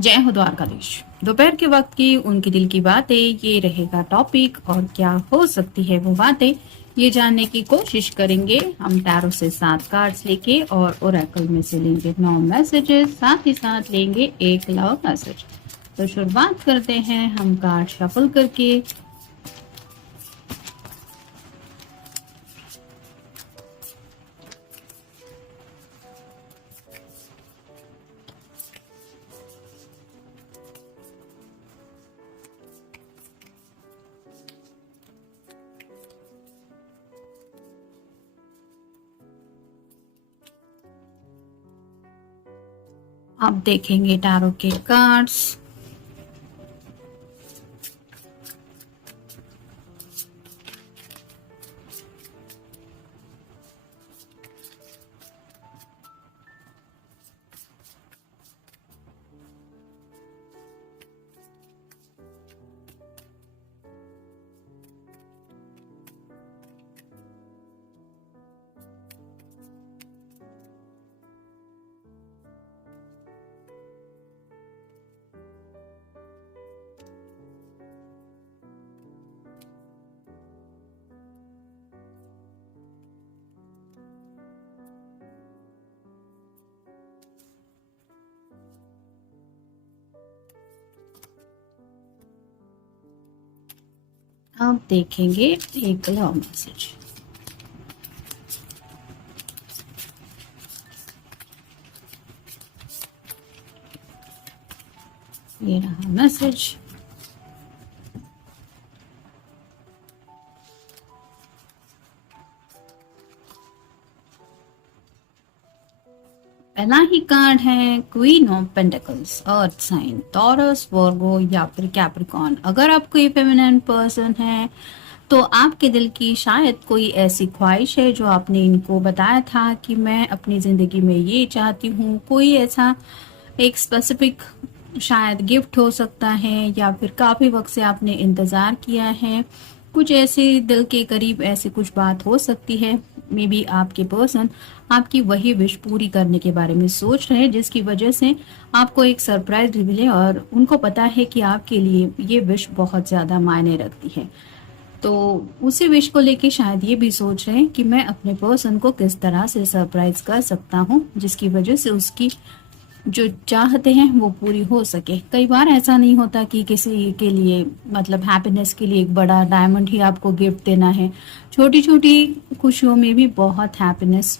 जय हो द्वारकाधीश। दोपहर के वक्त की उनकी दिल की बातें, ये रहेगा टॉपिक। और क्या हो सकती है वो बातें, ये जानने की कोशिश करेंगे हम टैरो से 7 कार्ड्स लेके, और ओरेकल में से लेंगे 9 मैसेजेस, साथ ही साथ लेंगे एक लव मैसेज। तो शुरुआत करते हैं हम कार्ड शफल करके। अब देखेंगे टैरो के कार्ड्स। अब देखेंगे एक लव मैसेज। ये रहा मैसेज। पहला ही कार्ड है queen of pentacles, earth sign, Taurus, Virgo या फिर कैप्रिकॉर्न। अगर आप कोई फेमिनिन पर्सन है तो आपके दिल की शायद कोई ऐसी ख्वाहिश है जो आपने इनको बताया था कि मैं अपनी जिंदगी में ये चाहती हूँ। कोई ऐसा एक स्पेसिफिक शायद गिफ्ट हो सकता है, या फिर काफी वक्त से आपने इंतजार किया है। कुछ ऐसे दिल के करीब ऐसी कुछ बात हो सकती है। मे बी आपके पर्सन आपकी वही विश पूरी करने के बारे में सोच रहे हैं, जिसकी वजह से आपको एक सरप्राइज भी मिले, और उनको पता है कि आपके लिए ये विश बहुत ज्यादा मायने रखती है। तो उसी विश को लेके शायद ये भी सोच रहे हैं कि मैं अपने पर्सन को किस तरह से सरप्राइज कर सकता हूँ, जिसकी वजह से उसकी जो चाहते हैं वो पूरी हो सके। कई बार ऐसा नहीं होता कि किसी के लिए मतलब हैप्पीनेस के लिए एक बड़ा डायमंड ही आपको गिफ्ट देना है। छोटी छोटी खुशियों में भी बहुत हैप्पीनेस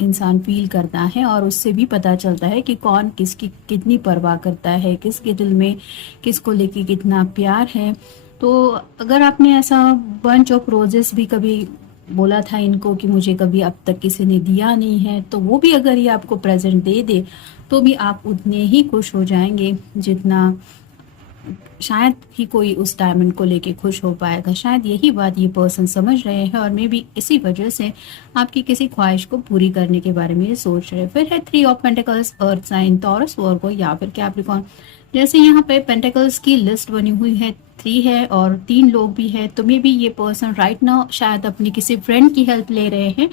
इंसान फील करता है, और उससे भी पता चलता है कि कौन किसकी कितनी परवाह करता है, किसके दिल में किसको लेके कितना प्यार है। तो अगर आपने ऐसा बंच ऑफ रोजेस भी कभी बोला था इनको कि मुझे कभी अब तक किसी ने दिया नहीं है, तो वो भी अगर ये आपको प्रेजेंट दे दे तो भी आप उतने ही खुश हो जाएंगे जितना शायद ही कोई उस डायमंड को लेके खुश हो पाएगा। शायद यही बात ये पर्सन समझ रहे हैं, और मे बी इसी वजह से आपकी किसी ख्वाहिश को पूरी करने के बारे में ये सोच रहे हैं। फिर है 3 of pentacles, earth sign, Taurus, Virgo या फिर कैप्रिकॉर्न। जैसे यहाँ पे पेंटिकल्स की लिस्ट बनी हुई है, 3 है और 3 लोग भी है, तो मे बी ये पर्सन राइट नाउ शायद अपनी किसी फ्रेंड की हेल्प ले रहे हैं।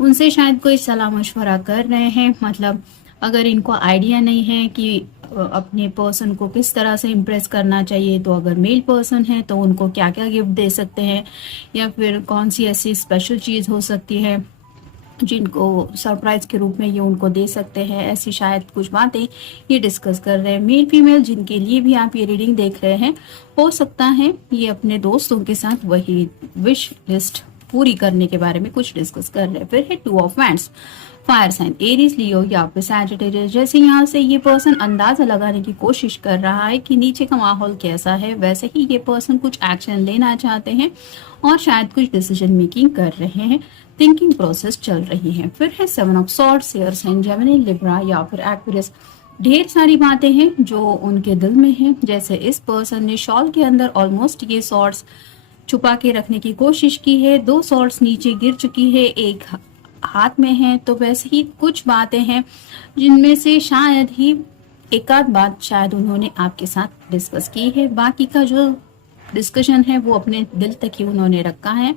उनसे शायद कोई सलाह मशवरा कर रहे हैं। मतलब अगर इनको आइडिया नहीं है कि अपने पर्सन को किस तरह से इम्प्रेस करना चाहिए, तो अगर मेल पर्सन है तो उनको क्या क्या गिफ्ट दे सकते हैं, या फिर कौन सी ऐसी स्पेशल चीज़ हो सकती है जिनको सरप्राइज के रूप में ये उनको दे सकते हैं, ऐसी शायद कुछ बातें ये डिस्कस कर रहे हैं। मेल फीमेल जिनके लिए भी आप ये रीडिंग देख रहे हैं, हो सकता है ये अपने दोस्तों के साथ वही विश लिस्ट पूरी करने के बारे में कुछ डिस्कस कर रहे हैं। फिर है 2 of wands, fire sign, Aries, Leo या फिर सैजिटेरियस। जैसे यहाँ से ये पर्सन अंदाजा लगाने की कोशिश कर रहा है कि नीचे का माहौल कैसा है, वैसे ही ये पर्सन कुछ एक्शन लेना चाहते हैं और शायद कुछ डिसीजन मेकिंग कर रहे हैं, थिंकिंग प्रोसेस चल रही है। फिर है 7 of swords, air sign, Gemini, Libra या फिर एक्वेरियस। ढेर सारी बातें हैं जो उनके दिल में हैं। जैसे इस पर्सन ने शॉल के अंदर ऑलमोस्ट ये सॉर्ड्स छुपा के रखने की कोशिश की है। 2 सॉर्ड्स नीचे गिर चुकी है, एक हाथ में है। तो वैसे ही कुछ बातें हैं जिनमें से शायद ही एक आध बात शायद उन्होंने आपके साथ डिस्कस की है। बाकी का जो डिस्कशन है वो अपने दिल तक ही उन्होंने रखा है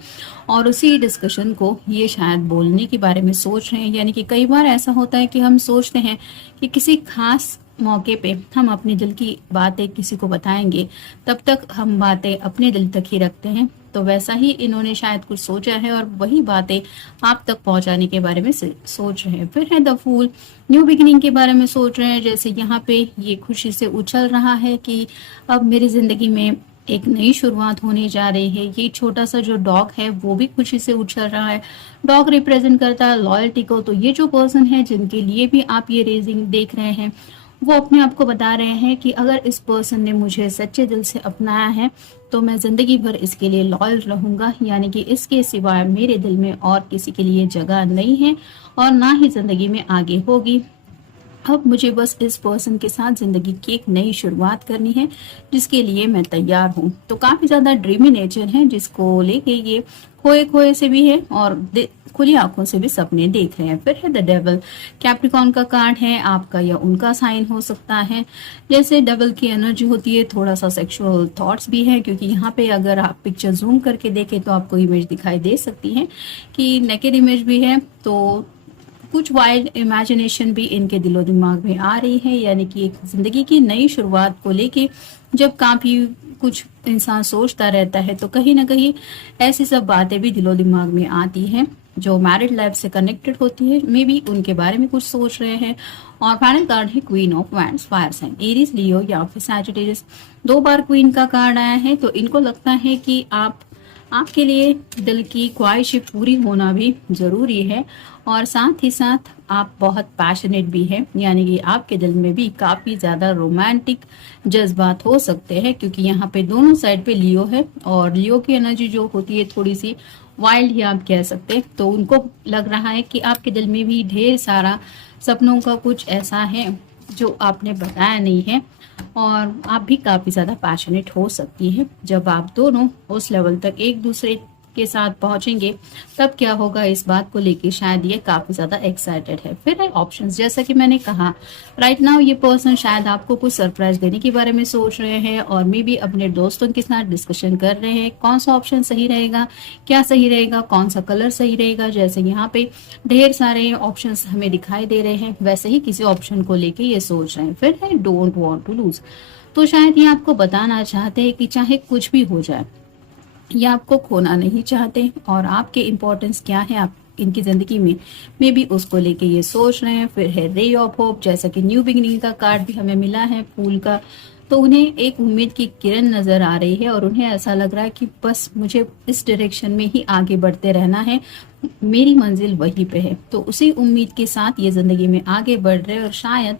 और उसी डिस्कशन को ये शायद बोलने के बारे में सोच रहे हैं। यानी कि कई बार ऐसा होता है कि हम सोचते हैं कि किसी खास मौके पे हम अपने दिल की बातें किसी को बताएंगे, तब तक हम बातें अपने दिल तक ही रखते हैं। तो वैसा ही इन्होंने शायद कुछ सोचा है और वही बातें आप तक पहुंचाने के बारे में सोच रहे हैं। फिर है द फूल, न्यू बिगिनिंग के बारे में सोच रहे हैं। जैसे यहाँ पे ये खुशी से उछल रहा है कि अब मेरी जिंदगी में एक नई शुरुआत होने जा रही है। ये छोटा सा जो डॉग है वो भी खुशी से उछल रहा है। डॉग रिप्रेजेंट करता है लॉयल्टी को। तो ये जो पर्सन है जिनके लिए भी आप ये रेजिंग देख रहे हैं, वो अपने आप को बता रहे हैं कि अगर इस पर्सन ने मुझे सच्चे दिल से अपनाया है तो मैं जिंदगी भर इसके लिए लॉयल रहूंगा। यानी कि इसके सिवाय मेरे दिल में और किसी के लिए जगह नहीं है और ना ही जिंदगी में आगे होगी। अब मुझे बस इस पर्सन के साथ जिंदगी की एक नई शुरुआत करनी है, जिसके लिए मैं तैयार हूँ। तो काफी ज्यादा ड्रीमी नेचर है, जिसको लेके ये खोए खोए से भी है और खुली आंखों से भी सपने देख रहे हैं। फिर है द डेविल, कैप्रिकॉर्न का कार्ड है, आपका या उनका साइन हो सकता है। जैसे डेविल की एनर्जी होती है, थोड़ा सा सेक्सुअल थॉट्स भी है, क्योंकि यहाँ पे अगर आप पिक्चर जूम करके देखें तो आपको इमेज दिखाई दे सकती है कि नेकेड इमेज भी है। तो कुछ वाइल्ड इमेजिनेशन भी इनके दिलो दिमाग में आ रही है। यानी कि एक जिंदगी की नई शुरुआत को लेके जब काफी कुछ इंसान सोचता रहता है तो कहीं ना कहीं ऐसी सब बातें भी दिलो दिमाग में आती हैं जो मैरिड लाइफ से कनेक्टेड होती है। मे बी उनके बारे में कुछ सोच रहे हैं। और फाइनल कार्ड है queen of wands, fire sign, Aries, Leo या फिर सैजिटेरियस। 2 बार क्वीन का कार्ड आया है, तो इनको लगता है कि आपके लिए दिल की ख्वाहिशें पूरी होना भी जरूरी है और साथ ही साथ आप बहुत पैशनेट भी हैं। यानी कि आपके दिल में भी काफी ज्यादा रोमांटिक जज्बात हो सकते हैं, क्योंकि यहाँ पे दोनों साइड पे लियो है और लियो की एनर्जी जो होती है थोड़ी सी वाइल्ड ही आप कह सकते हैं। तो उनको लग रहा है कि आपके दिल में भी ढेर सारा सपनों का कुछ ऐसा है जो आपने बताया नहीं है और आप भी काफी ज्यादा पैशनेट हो सकती है। जब आप दोनों उस लेवल तक एक दूसरे के साथ पहुंचेंगे तब क्या होगा, इस बात को लेके शायद ये काफी ज्यादा एक्साइटेड है। फिर है ऑप्शंस, जैसा कि मैंने कहा राइट नाउ ये पर्सन शायद आपको कुछ सरप्राइज देने के बारे में सोच रहे हैं और मे बी अपने दोस्तों के साथ डिस्कशन कर रहे हैं कौन सा ऑप्शन सही रहेगा, क्या सही रहेगा, कौन सा कलर सही रहेगा। जैसे यहाँ पे ढेर सारे ऑप्शन हमें दिखाई दे रहे हैं, वैसे ही किसी ऑप्शन को लेके ये सोच रहे हैं। फिर है डोंट वॉन्ट टू लूज, तो शायद ये आपको बताना चाहते हैं कि चाहे कुछ भी हो जाए ये आपको खोना नहीं चाहते और आपके इम्पोर्टेंस क्या है आप इनकी जिंदगी में, मे बी उसको लेके ये सोच रहे हैं। फिर है रे ऑफ होप, जैसा कि न्यू बिगिनिंग का कार्ड भी हमें मिला है फूल का। तो उन्हें एक उम्मीद की किरण नजर आ रही है और उन्हें ऐसा लग रहा है कि बस मुझे इस डायरेक्शन में ही आगे बढ़ते रहना है, मेरी मंजिल वहीं पे है। तो उसी उम्मीद के साथ ये जिंदगी में आगे बढ़ रहे हैं और शायद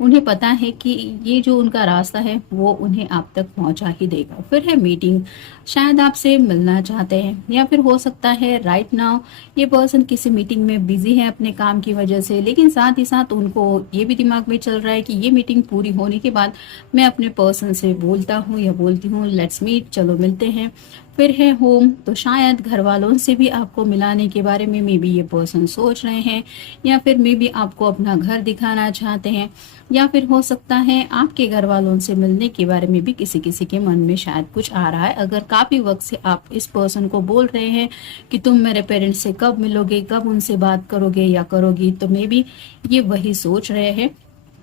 उन्हें पता है कि ये जो उनका रास्ता है वो उन्हें आप तक पहुंचा ही देगा। फिर है मीटिंग, शायद आपसे मिलना चाहते हैं या फिर हो सकता है राइट नाउ ये पर्सन किसी मीटिंग में बिजी है अपने काम की वजह से, लेकिन साथ ही साथ उनको ये भी दिमाग में चल रहा है कि ये मीटिंग पूरी होने के बाद मैं अपने पर्सन से बोलता हूँ या बोलती हूँ लेट्स मीट, चलो मिलते हैं। फिर है होम, तो शायद घर वालों से भी आपको मिलाने के बारे में मे बी ये पर्सन सोच रहे हैं या फिर मे बी आपको अपना घर दिखाना चाहते हैं या फिर हो सकता है आपके घर वालों से मिलने के बारे में भी किसी किसी के मन में शायद कुछ आ रहा है। अगर काफी वक्त से आप इस पर्सन को बोल रहे हैं कि तुम मेरे पेरेंट्स से कब मिलोगे, कब उनसे बात करोगे या करोगी, तो मे बी ये वही सोच रहे हैं।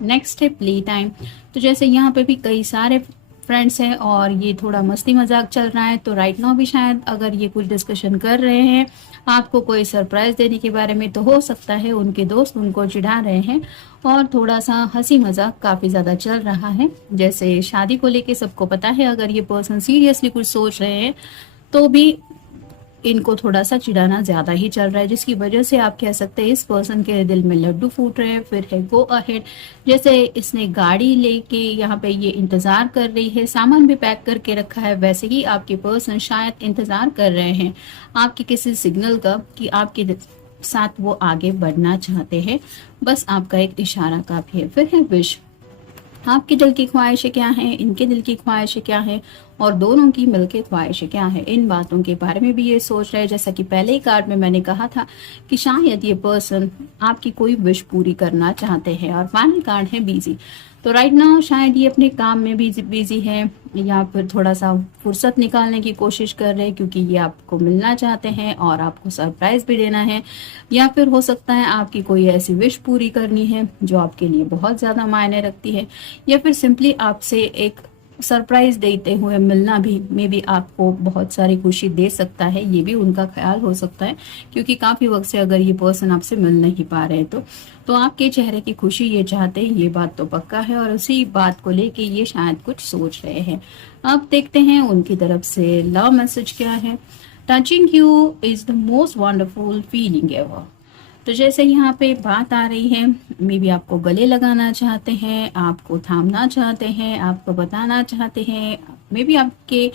नेक्स्ट है प्ले टाइम, तो जैसे यहाँ पे भी कई सारे फ्रेंड्स हैं और ये थोड़ा मस्ती मजाक चल रहा है। तो राइट नाउ भी शायद अगर ये कुछ डिस्कशन कर रहे हैं आपको कोई सरप्राइज देने के बारे में, तो हो सकता है उनके दोस्त उनको चिढ़ा रहे हैं और थोड़ा सा हंसी मजाक काफी ज्यादा चल रहा है। जैसे शादी को लेके सबको पता है अगर ये पर्सन सीरियसली कुछ सोच रहे हैं तो भी इनको थोड़ा सा चिढ़ाना ज्यादा ही चल रहा है, जिसकी वजह से आप कह सकते हैं इस पर्सन के दिल में लड्डू फूट रहे हैं। फिर है गो अहेड, जैसे इसने गाड़ी लेके यहाँ पे ये इंतजार कर रही है, सामान भी पैक करके रखा है, वैसे ही आपके पर्सन शायद इंतजार कर रहे हैं आपके किसी सिग्नल का कि आपके साथ वो आगे बढ़ना चाहते हैं, बस आपका एक इशारा काफी है। फिर है विश, आपके दिल की ख्वाहिशें क्या हैं, इनके दिल की ख्वाहिशें क्या हैं और दोनों की मिलके ख्वाहिशें क्या है, इन बातों के बारे में भी ये सोच रहे हैं। जैसा कि पहले ही कार्ड में मैंने कहा था कि शायद ये पर्सन आपकी कोई विश पूरी करना चाहते हैं। और फाइनल कार्ड है बिजी। तो राइट नाउ शायद ये अपने काम में बिजी है, या फिर थोड़ा सा फुर्सत निकालने की कोशिश कर रहे हैं, क्योंकि ये आपको मिलना चाहते हैं और आपको सरप्राइज भी देना है। या फिर हो सकता है आपकी कोई ऐसी विश पूरी करनी है जो आपके लिए बहुत ज्यादा मायने रखती है, या फिर सिंपली आपसे एक सरप्राइज देते हुए मिलना भी मे बी आपको बहुत सारी खुशी दे सकता है। ये भी उनका ख्याल हो सकता है, क्योंकि काफी वक्त से अगर ये पर्सन आपसे मिल नहीं पा रहे तो आपके चेहरे की खुशी ये चाहते हैं, ये बात तो पक्का है। और उसी बात को लेके ये शायद कुछ सोच रहे हैं। अब देखते हैं उनकी तरफ से लव मैसेज क्या है। Touching you is the most wonderful feeling ever. तो जैसे यहाँ पे बात आ रही है, मे बी आपको गले लगाना चाहते हैं, आपको थामना चाहते हैं, आपको बताना चाहते हैं, मे बी आपके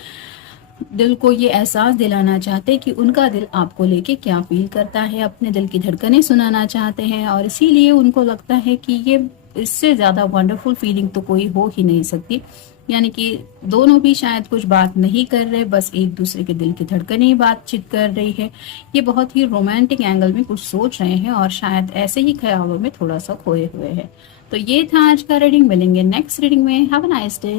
दिल को ये एहसास दिलाना चाहते हैं कि उनका दिल आपको लेके क्या फील करता है, अपने दिल की धड़कनें सुनाना चाहते हैं। और इसीलिए उनको लगता है कि ये इससे ज्यादा वंडरफुल फीलिंग तो कोई हो ही नहीं सकती। यानी कि दोनों भी शायद कुछ बात नहीं कर रहे, बस एक दूसरे के दिल की धड़कनें ही बातचीत कर रही है। ये बहुत ही रोमांटिक एंगल में कुछ सोच रहे हैं और शायद ऐसे ही ख्यालों में थोड़ा सा खोए हुए हैं। तो ये था आज का रीडिंग। मिलेंगे नेक्स्ट रीडिंग में। Have a nice day.